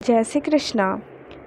जय श्री कृष्णा।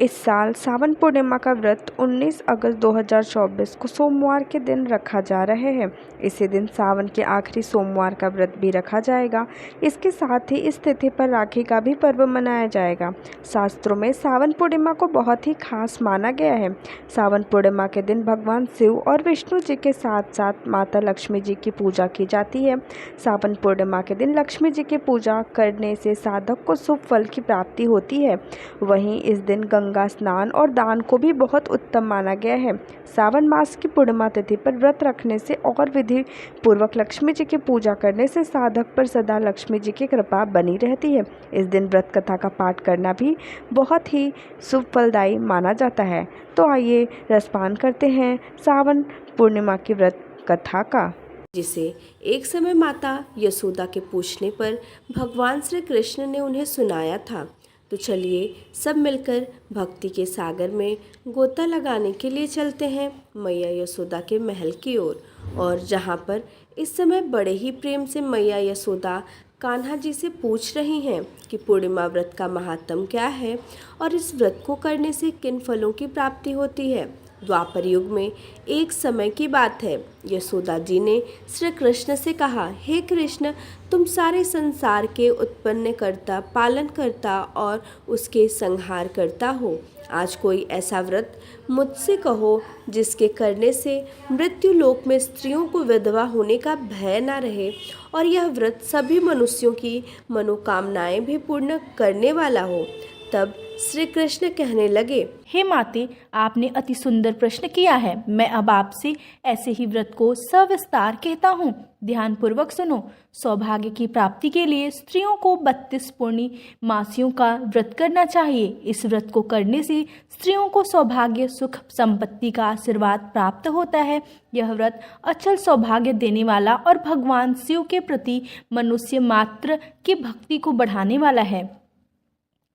इस साल सावन पूर्णिमा का व्रत 19 अगस्त 2024 को सोमवार के दिन रखा जा रहा है। इसी दिन सावन के आखिरी सोमवार का व्रत भी रखा जाएगा। इसके साथ ही इस तिथि पर राखी का भी पर्व मनाया जाएगा। शास्त्रों में सावन पूर्णिमा को बहुत ही खास माना गया है। सावन पूर्णिमा के दिन भगवान शिव और विष्णु जी के साथ साथ माता लक्ष्मी जी की पूजा की जाती है। सावन पूर्णिमा के दिन लक्ष्मी जी की पूजा करने से साधक को शुभ फल की प्राप्ति होती है। वहीं इस दिन गंगा स्नान और दान को भी बहुत उत्तम माना गया है। सावन मास की पूर्णिमा तिथि पर व्रत रखने से और विधि पूर्वक लक्ष्मी जी की पूजा करने से साधक पर सदा लक्ष्मी जी की कृपा बनी रहती है। इस दिन व्रत कथा का पाठ करना भी बहुत ही शुभ फलदायी माना जाता है। तो आइए रसपान करते हैं सावन पूर्णिमा की व्रत कथा का, जिसे एक समय माता यशोदा के पूछने पर भगवान श्री कृष्ण ने उन्हें सुनाया था। तो चलिए सब मिलकर भक्ति के सागर में गोता लगाने के लिए चलते हैं मैया यशोदा के महल की ओर। और जहाँ पर इस समय बड़े ही प्रेम से मैया यशोदा कान्हा जी से पूछ रही हैं कि पूर्णिमा व्रत का महात्म क्या है और इस व्रत को करने से किन फलों की प्राप्ति होती है। द्वापर युग में एक समय की बात है। यशोदा जी ने श्री कृष्ण से कहा, हे कृष्ण, तुम सारे संसार के उत्पन्न करता, पालन करता और उसके संहार करता हो। आज कोई ऐसा व्रत मुझसे कहो जिसके करने से मृत्यु लोक में स्त्रियों को विधवा होने का भय न रहे और यह व्रत सभी मनुष्यों की मनोकामनाएं भी पूर्ण करने वाला हो। तब श्री कृष्ण कहने लगे, हे माते, आपने अति सुंदर प्रश्न किया है। मैं अब आपसे ऐसे ही व्रत को सविस्तार कहता हूँ। ध्यान पूर्वक सुनो। सौभाग्य की प्राप्ति के लिए स्त्रियों को 32 पूर्णिमासियों का व्रत करना चाहिए। इस व्रत को करने से स्त्रियों को सौभाग्य, सुख, संपत्ति का आशीर्वाद प्राप्त होता है। यह व्रत अचल सौभाग्य देने वाला और भगवान शिव के प्रति मनुष्य मात्र की भक्ति को बढ़ाने वाला है।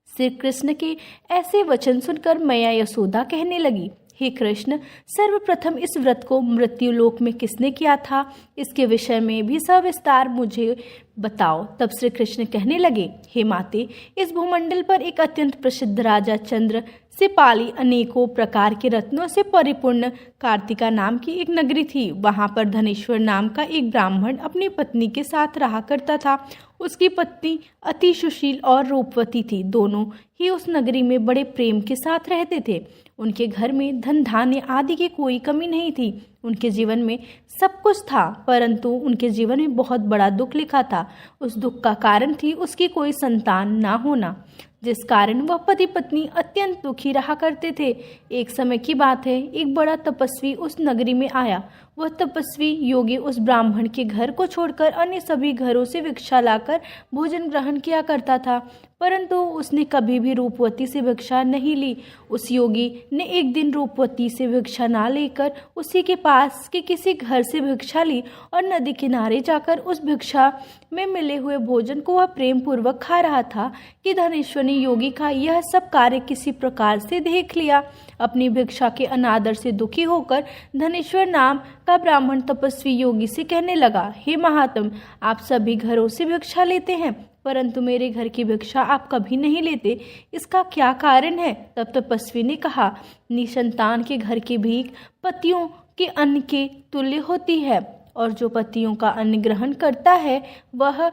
श्री कृष्ण के ऐसे वचन सुनकर मैया यशोदा कहने लगी, हे कृष्ण, सर्वप्रथम इस व्रत को मृत्यु लोक में किसने किया था, इसके विषय में भी सविस्तार मुझे बताओ। तब श्री कृष्ण कहने लगे, हे माते, इस भूमंडल पर एक अत्यंत प्रसिद्ध राजा चंद्र से पाली अनेकों प्रकार के रत्नों से परिपूर्ण कार्तिका नाम की एक नगरी थी। वहां पर धनेश्वर नाम का एक ब्राह्मण अपनी पत्नी के साथ रहा करता था। उसकी पत्नी अति सुशील और रूपवती थी। दोनों ही उस नगरी में बड़े प्रेम के साथ रहते थे। उनके घर में धन धान्य आदि की कोई कमी नहीं थी। उनके जीवन में सब कुछ था, परंतु उनके जीवन में बहुत बड़ा दुख लिखा था। उस दुख का कारण थी उसकी कोई संतान ना होना, जिस कारण वह पति पत्नी अत्यंत दुखी रहा करते थे। एक समय की बात है, एक बड़ा तपस्वी उस नगरी में आया। वह तपस्वी योगी उस ब्राह्मण के घर को छोड़कर अन्य सभी घरों से भिक्षा लाकर भोजन ग्रहण किया करता था, परंतु उसने कभी भी रूपवती से भिक्षा नहीं ली। उस योगी ने एक दिन रूपवती से भिक्षा ना लेकर उसी के पास के किसी घर से भिक्षा ली और नदी किनारे जाकर उस भिक्षा में मिले हुए भोजन को वह प्रेम पूर्वक खा रहा था कि धनेश्वर ने योगी का यह सब कार्य किसी प्रकार से देख लिया। अपनी भिक्षा के अनादर से दुखी होकर धनेश्वर नाम का ब्राह्मण तपस्वी योगी से कहने लगा, हे महात्म, आप सभी घरों से भिक्षा लेते हैं, परंतु मेरे घर की भिक्षा आप कभी नहीं लेते, इसका क्या कारण है। तब तपस्वी ने कहा, निसंतान के घर की भीख पतियों के अन्न के तुल्य होती है, और जो पतियों का अन्न ग्रहण करता है वह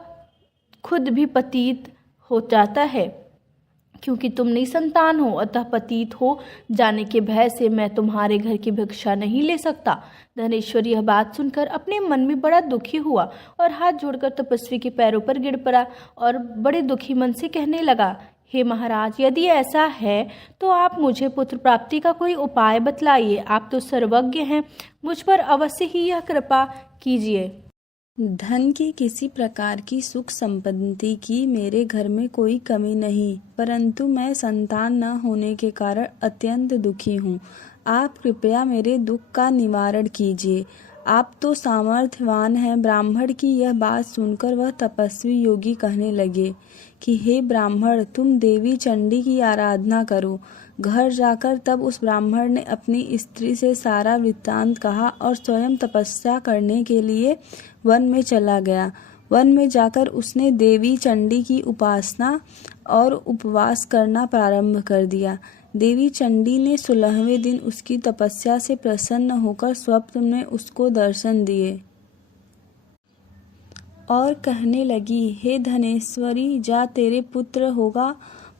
खुद भी पतित हो जाता है। क्योंकि तुम निसंतान हो, अतः पतित हो जाने के भय से मैं तुम्हारे घर की भिक्षा नहीं ले सकता। धनेश्वर यह बात सुनकर अपने मन में बड़ा दुखी हुआ और हाथ जोड़कर तपस्वी के पैरों पर गिर पड़ा और बड़े दुखी मन से कहने लगा, हे महाराज, यदि ऐसा है तो आप मुझे पुत्र प्राप्ति का कोई उपाय बतलाइए। आप तो सर्वज्ञ हैं, मुझ पर अवश्य ही यह कृपा कीजिए। धन की किसी प्रकार की सुख संपत्ति की मेरे घर में कोई कमी नहीं, परंतु मैं संतान न होने के कारण अत्यंत दुखी हूँ। आप कृपया मेरे दुख का निवारण कीजिए। आप तो सामर्थ्यवान हैं। ब्राह्मण की यह बात सुनकर वह तपस्वी योगी कहने लगे कि हे ब्राह्मण, तुम देवी चंडी की आराधना करो। घर जाकर तब उस ब्राह्मण ने अपनी स्त्री से सारा वृत्तांत कहा और स्वयं तपस्या करने के लिए वन में चला गया। वन में जाकर उसने देवी चंडी की उपासना और उपवास करना प्रारंभ कर दिया। देवी चंडी ने 16वें दिन उसकी तपस्या से प्रसन्न होकर स्वप्न में उसको दर्शन दिए और कहने लगी, हे धनेश्वरी, जा पूत्र पुत्र होगा,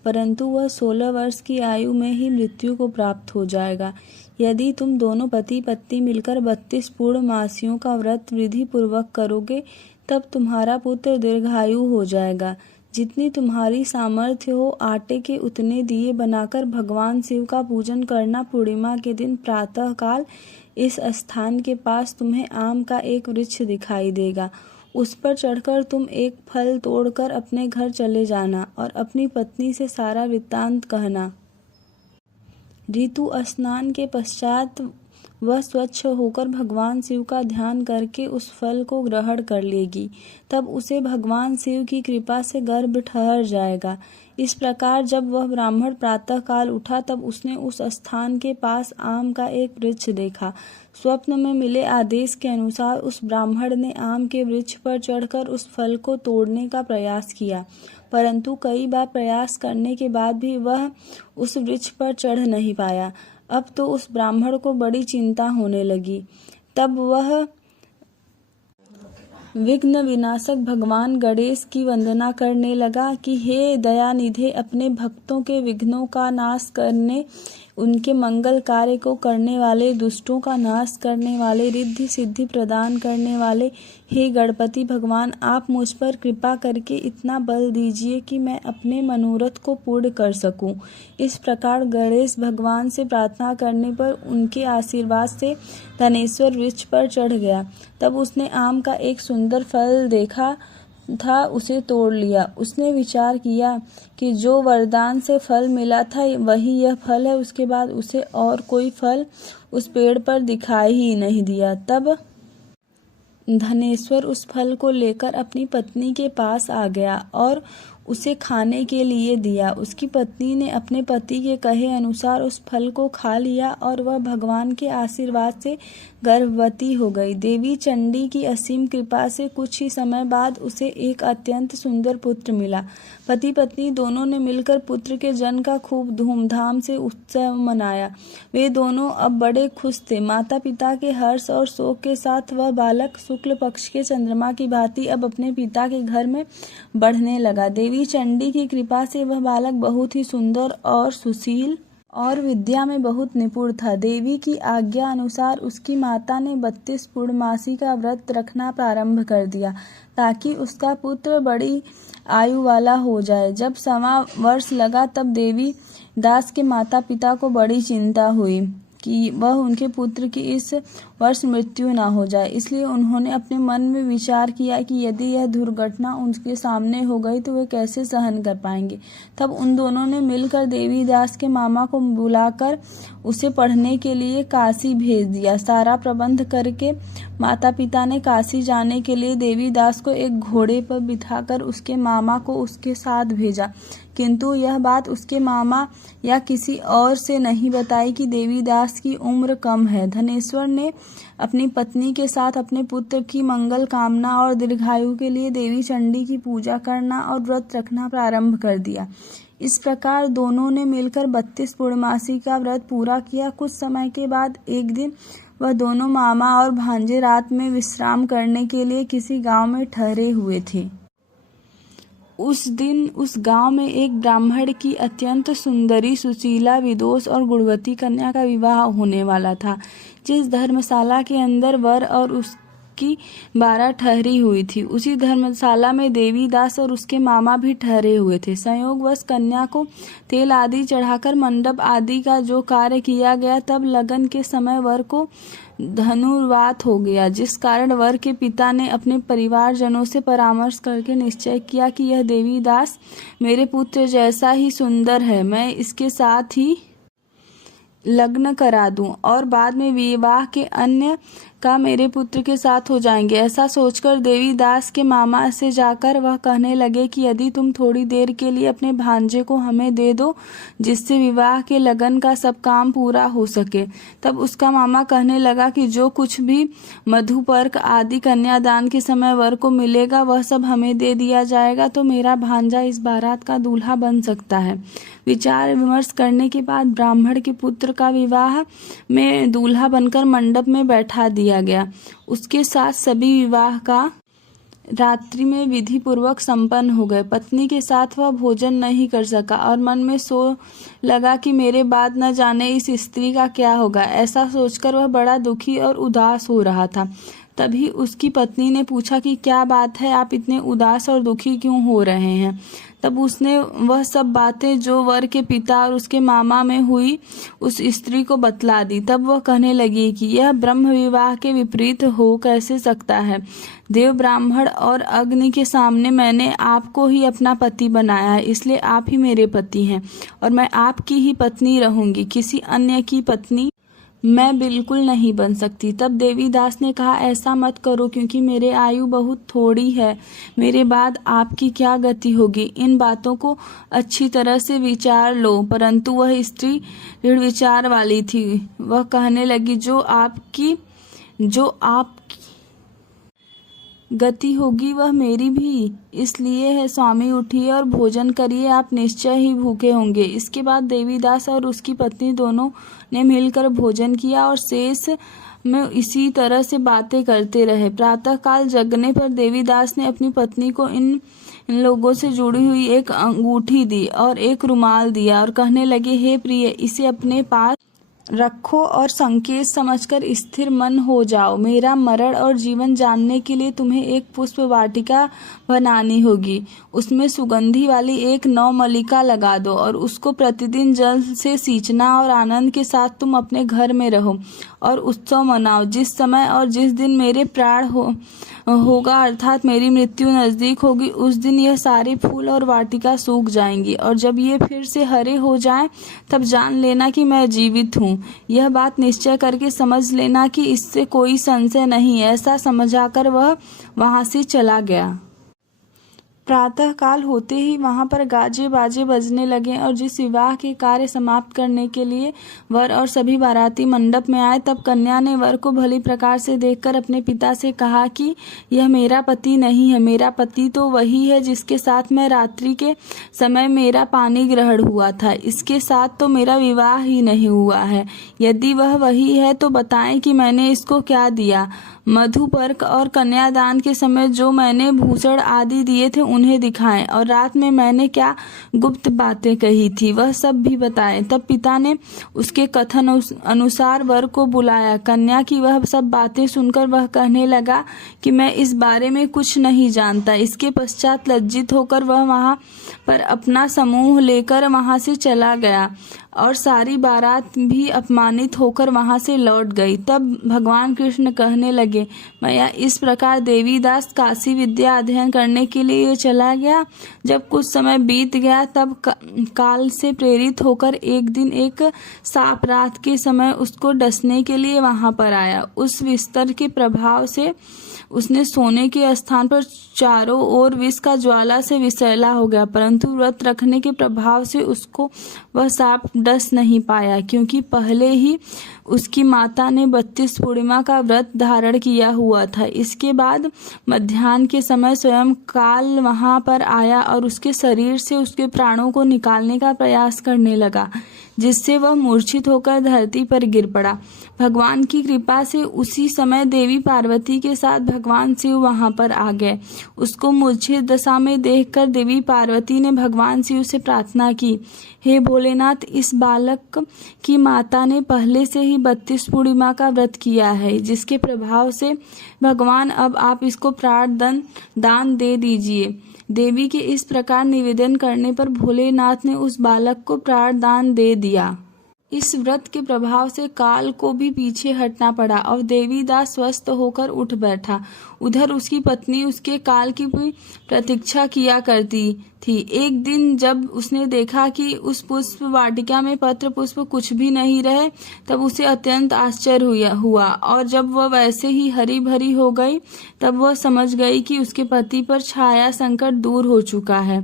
परंतु वह 16 वर्ष की आयु में ही मृत्यु को प्राप्त हो जाएगा। यदि तुम दोनों पति पत्नी मिलकर 32 पूर्णमासियों का व्रत विधि पूर्वक करोगे, तब तुम्हारा पुत्र दीर्घायु हो जाएगा। जितनी तुम्हारी सामर्थ्य हो, आटे के उतने दिए बनाकर भगवान शिव का पूजन करना। पूर्णिमा के दिन प्रातः काल इस स्थान के पास तुम्हें आम का एक वृक्ष दिखाई देगा। उस पर चढ़कर तुम एक फल तोड़कर अपने घर चले जाना और अपनी पत्नी से सारा वृत्तांत कहना। ऋतु स्नान के पश्चात वह स्वच्छ होकर भगवान शिव का ध्यान करके उस फल को ग्रहण कर लेगी। तब उसे भगवान शिव की कृपा से गर्भ ठहर जाएगा। इस प्रकार जब वह ब्राह्मण प्रातः काल उठा, तब उसने उस स्थान के पास आम का एक वृक्ष देखा। स्वप्न में मिले आदेश के अनुसार उस ब्राह्मण ने आम के वृक्ष पर चढ़कर उस फल को तोड़ने का प्रयास किया, परंतु कई बार प्रयास करने के बाद भी वह उस वृक्ष पर चढ़ नहीं पाया। अब तो उस ब्राह्मण को बड़ी चिंता होने लगी। तब वह विघ्न विनाशक भगवान गणेश की वंदना करने लगा कि हे दयानिधे, अपने भक्तों के विघ्नों का नाश करने, उनके मंगल कार्य को करने वाले, दुष्टों का नाश करने वाले, रिद्धि सिद्धि प्रदान करने वाले, हे गणपति भगवान, आप मुझ पर कृपा करके इतना बल दीजिए कि मैं अपने मनोरथ को पूर्ण कर सकूं। इस प्रकार गणेश भगवान से प्रार्थना करने पर उनके आशीर्वाद से धनेश्वर वृक्ष पर चढ़ गया। तब उसने आम का एक सुंदर फल देखा था, उसे तोड़ लिया। उसने विचार किया कि जो वरदान से फल मिला था वही यह फल है। उसके बाद उसे और कोई फल उस पेड़ पर दिखाई ही नहीं दिया। तब धनेश्वर उस फल को लेकर अपनी पत्नी के पास आ गया और उसे खाने के लिए दिया। उसकी पत्नी ने अपने पति के कहे अनुसार उस फल को खा लिया और वह भगवान के आशीर्वाद से गर्भवती हो गई। देवी चंडी की असीम कृपा से कुछ ही समय बाद उसे एक अत्यंत सुंदर पुत्र मिला। पति पत्नी दोनों ने मिलकर पुत्र के जन्म का खूब धूमधाम से उत्सव मनाया। वे दोनों अब बड़े खुश थे। माता पिता के हर्ष और शोक के साथ वह बालक शुक्ल पक्ष के चंद्रमा की भांति अब अपने पिता के घर में बढ़ने लगा। देवी चंडी की कृपा से वह बालक बहुत ही सुंदर और सुशील और विद्या में बहुत निपुण था। देवी की आज्ञा अनुसार उसकी माता ने 32 पूर्णमासी का व्रत रखना प्रारंभ कर दिया ताकि उसका पुत्र बड़ी आयु वाला हो जाए। जब 1.25 वर्ष लगा, तब देवी दास के माता पिता को बड़ी चिंता हुई कि वह उनके पुत्र की इस वर्ष मृत्यु ना हो जाए। इसलिए उन्होंने अपने मन में विचार किया कि यदि यह दुर्घटना उनके सामने हो गई तो वे कैसे सहन कर पाएंगे। तब उन दोनों ने मिलकर देवी दास के मामा को बुलाकर उसे पढ़ने के लिए काशी भेज दिया। सारा प्रबंध करके माता पिता ने काशी जाने के लिए देवी दास को एक घोड़े पर बिठाकर उसके मामा को उसके साथ भेजा, किंतु यह बात उसके मामा या किसी और से नहीं बताई कि देवी दास की उम्र कम है। धनेश्वर ने अपनी पत्नी के साथ अपने पुत्र की मंगल कामना और दीर्घायु के लिए देवी चंडी की पूजा करना और व्रत रखना प्रारंभ कर दिया। इस प्रकार दोनों ने मिलकर 32 पूर्णमासी का व्रत पूरा किया। कुछ समय के बाद एक दिन वह दोनों मामा और भांजे रात में विश्राम करने के लिए किसी गांव में ठहरे हुए थे। उस दिन उस गांव में एक ब्राह्मण की अत्यंत सुंदरी, सुशीला, विदोष और गुणवती कन्या का विवाह होने वाला था। जिस धर्मशाला के अंदर वर और उसकी 12 ठहरी हुई थी, उसी धर्मशाला में देवी दास और उसके मामा भी ठहरे हुए थे। संयोगवश कन्या को तेल आदि चढ़ाकर मंडप आदि का जो कार्य किया गया, तब लगन के समय वर को धनुर्वात हो गया, जिस कारण वर के पिता ने अपने परिवारजनों से परामर्श करके निश्चय किया कि यह देवी दास मेरे पुत्र जैसा ही सुंदर है, मैं इसके साथ ही लग्न करा दूं और बाद में विवाह के अन्य का मेरे पुत्र के साथ हो जाएंगे। ऐसा सोचकर देवीदास के मामा से जाकर वह कहने लगे कि यदि तुम थोड़ी देर के लिए अपने भांजे को हमें दे दो जिससे विवाह के लगन का सब काम पूरा हो सके। तब उसका मामा कहने लगा कि जो कुछ भी मधुपर्क आदि कन्यादान के समय वर को मिलेगा वह सब हमें दे दिया जाएगा, तो मेरा भांजा इस बारात का दूल्हा बन सकता है। विचार विमर्श करने के बाद ब्राह्मण के पुत्र का विवाह में दूल्हा बनकर मंडप में बैठा दिया गया। उसके साथ सभी विवाह का रात्रि में विधि पूर्वक संपन्न हो गए। पत्नी के साथ वह भोजन नहीं कर सका और मन में सो लगा कि मेरे बाद न जाने इस स्त्री का क्या होगा। ऐसा सोचकर वह बड़ा दुखी और उदास हो रहा था। तभी उसकी पत्नी ने पूछा कि क्या बात है, आप इतने उदास और दुखी क्यों हो रहे हैं। तब उसने वह सब बातें जो वर के पिता और उसके मामा में हुई उस स्त्री को बतला दी। तब वह कहने लगी कि यह ब्रह्म विवाह के विपरीत हो कैसे सकता है। देव ब्राह्मण और अग्नि के सामने मैंने आपको ही अपना पति बनाया है, इसलिए आप ही मेरे पति हैं और मैं आपकी ही पत्नी रहूंगी, किसी अन्य की पत्नी मैं बिल्कुल नहीं बन सकती। तब देवीदास ने कहा, ऐसा मत करो क्योंकि मेरे आयु बहुत थोड़ी है, मेरे बाद आपकी क्या गति होगी। इन बातों को अच्छी तरह से विचार लो। परंतु वह स्त्री दृढ़ विचार वाली थी। वह कहने लगी, जो आपकी गति होगी वह मेरी भी इसलिए है। स्वामी उठिए और भोजन करिए, आप निश्चय ही भूखे होंगे। इसके बाद देवीदास और उसकी पत्नी दोनों ने मिलकर भोजन किया और शेष में इसी तरह से बातें करते रहे। प्रातःकाल जगने पर देवीदास ने अपनी पत्नी को इन लोगों से जुड़ी हुई एक अंगूठी दी और एक रुमाल दिया और कहने लगे, हे प्रिय, इसे अपने पास रखो और संकेत समझकर स्थिर मन हो जाओ। मेरा मरण और जीवन जानने के लिए तुम्हें एक पुष्प वाटिका बनानी होगी। उसमें सुगंधी वाली एक नवमल्लिका लगा दो और उसको प्रतिदिन जल से सींचना और आनंद के साथ तुम अपने घर में रहो और उत्सव मनाओ। जिस समय और जिस दिन मेरे प्राण होगा अर्थात मेरी मृत्यु नजदीक होगी, उस दिन यह सारे फूल और वाटिका सूख जाएंगी और जब ये फिर से हरे हो जाएं तब जान लेना कि मैं जीवित हूँ। यह बात निश्चय करके समझ लेना कि इससे कोई संशय नहीं। ऐसा समझाकर वह वहां से चला गया। प्रातः काल होते ही वहां पर गाजे बाजे बजने लगे और जिस विवाह के कार्य समाप्त करने के लिए वर और सभी बाराती मंडप में आए, तब कन्या ने वर को भली प्रकार से देखकर अपने पिता से कहा कि यह मेरा पति नहीं है, मेरा पति तो वही है जिसके साथ मैं रात्रि के समय मेरा पानी ग्रहण हुआ था। इसके साथ तो मेरा विवाह ही नहीं हुआ है। यदि वह वही है तो बताएं कि मैंने इसको क्या दिया। मधुपर्क और कन्यादान के समय जो मैंने भूषण आदि दिए थे उन्हें दिखाएं और रात में मैंने क्या गुप्त बातें कही थी वह सब भी बताएं। तब पिता ने उसके कथन अनुसार वर को बुलाया। कन्या की वह सब बातें सुनकर वह कहने लगा कि मैं इस बारे में कुछ नहीं जानता। इसके पश्चात लज्जित होकर वह वहां पर अपना समूह लेकर वहां से चला गया और सारी बारात भी अपमानित होकर वहां से लौट गई। तब भगवान कृष्ण कहने लगे, मैया इस प्रकार देवीदास काशी विद्या अध्ययन करने के लिए चला गया। जब कुछ समय बीत गया तब काल से प्रेरित होकर एक दिन एक सांप रात के समय उसको डसने के लिए वहां पर आया। उस विस्तर के प्रभाव से उसने सोने के स्थान पर चारों ओर विष का ज्वाला से विषैला हो गया, परंतु व्रत रखने के प्रभाव से उसको वह सांप डस नहीं पाया, क्योंकि पहले ही उसकी माता ने 32 पूर्णिमा का व्रत धारण किया हुआ था। इसके बाद मध्याह्न के समय स्वयं काल वहां पर आया और उसके शरीर से उसके प्राणों को निकालने का प्रयास करने लगा, जिससे वह मूर्छित होकर धरती पर गिर पड़ा। भगवान की कृपा से उसी समय देवी पार्वती के साथ भगवान शिव वहां पर आ गए। उसको मूर्छित दशा में देखकर देवी पार्वती ने भगवान शिव से प्रार्थना की, हे भोलेनाथ, इस बालक की माता ने पहले से ही 32 पूर्णिमा का व्रत किया है, जिसके प्रभाव से भगवान अब आप इसको प्राण दान दे दीजिए। देवी के इस प्रकार निवेदन करने पर भोलेनाथ ने उस बालक को प्राण दान दे दिया। इस व्रत के प्रभाव से काल को भी पीछे हटना पड़ा और देवीदास स्वस्थ होकर उठ बैठा। उधर उसकी पत्नी उसके काल की भी प्रतीक्षा किया करती थी। एक दिन जब उसने देखा कि उस पुष्प वाटिका में पत्र पुष्प कुछ भी नहीं रहे, तब उसे अत्यंत आश्चर्य हुआ और जब वह वैसे ही हरी भरी हो गई, तब वह समझ गई कि उसके पति पर छाया संकट दूर हो चुका है।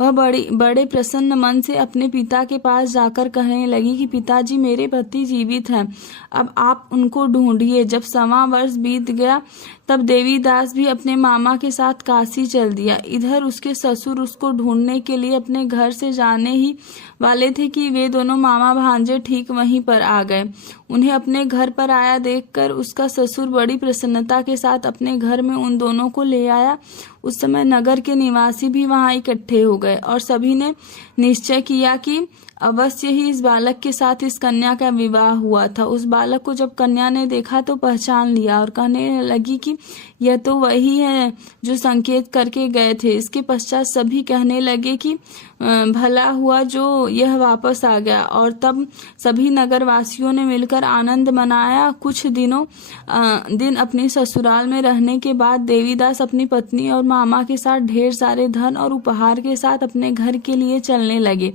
वह बड़े प्रसन्न मन से अपने पिता के पास जाकर कहने लगी कि पिताजी, मेरे पति जीवित हैं, अब आप उनको ढूंढिए। जब 1.25 वर्ष बीत गया, तब देवीदास भी अपने मामा के साथ काशी चल दिया। इधर उसके ससुर उसको ढूंढने के लिए अपने घर से जाने ही वाले थे कि वे दोनों मामा भांजे ठीक वहीं पर आ गए। उन्हें अपने घर पर आया देखकर उसका ससुर बड़ी प्रसन्नता के साथ अपने घर में उन दोनों को ले आया। उस समय नगर के निवासी भी वहां इकट्ठे हो गए और सभी ने निश्चय किया कि अवश्य ही इस बालक के साथ इस कन्या का विवाह हुआ था। उस बालक को जब कन्या ने देखा तो पहचान लिया और कहने लगी कि यह तो वही है जो संकेत करके गए थे। इसके पश्चात सभी कहने लगे कि भला हुआ जो यह वापस आ गया, और तब सभी नगरवासियों ने मिलकर आनंद मनाया। कुछ दिन अपने ससुराल में रहने के बाद देवीदास अपनी पत्नी और मामा के साथ ढेर सारे धन और उपहार के साथ अपने घर के लिए चलने लगे।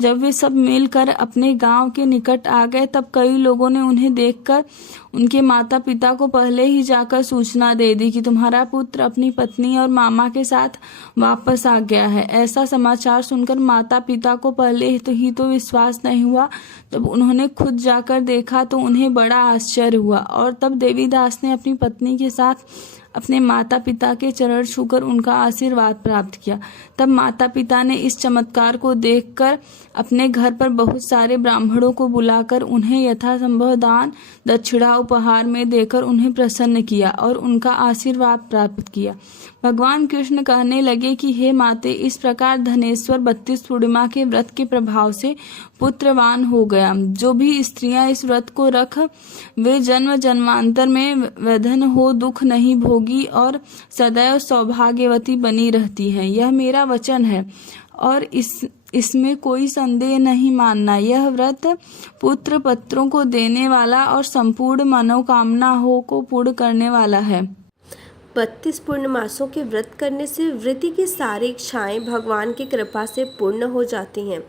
जब वे सब मिलकर अपने गांव के निकट आ गए, तब कई लोगों ने उन्हें देखकर उनके माता पिता को पहले ही जाकर सूचना दे दी कि तुम्हारा पुत्र अपनी पत्नी और मामा के साथ वापस आ गया है। ऐसा समाचार सुनकर माता पिता को पहले ही तो विश्वास नहीं हुआ। जब उन्होंने खुद जाकर देखा तो उन्हें बड़ा आश्चर्य हुआ और तब देवीदास ने अपनी पत्नी के साथ अपने माता पिता के चरण छूकर उनका आशीर्वाद प्राप्त किया। तब माता पिता ने इस चमत्कार को देखकर अपने घर पर बहुत सारे ब्राह्मणों को बुलाकर उन्हें यथासंभव दान दक्षिणा उपहार में देकर उन्हें प्रसन्न किया और उनका आशीर्वाद प्राप्त किया। भगवान कृष्ण कहने लगे कि हे माते, इस प्रकार धनेश्वर 32 पूर्णिमा के व्रत के प्रभाव से पुत्रवान हो गया। जो भी स्त्रियां इस व्रत को रख, वे जन्म जन्मांतर में व्यधन हो दुख नहीं भोगी और सदैव सौभाग्यवती बनी रहती हैं। यह मेरा वचन है और इसमें कोई संदेह नहीं मानना। यह व्रत पुत्र पत्रों को देने वाला और संपूर्ण मनोकामना को पूर्ण करने वाला है। 32 पूर्णमासों के व्रत करने से वृत्ति की सारी इच्छाएं भगवान की कृपा से पूर्ण हो जाती हैं।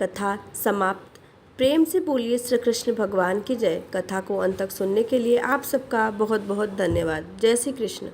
कथा समाप्त। प्रेम से बोलिए श्री कृष्ण भगवान की जय। कथा को अंत तक सुनने के लिए आप सबका बहुत बहुत धन्यवाद। जय श्री कृष्ण।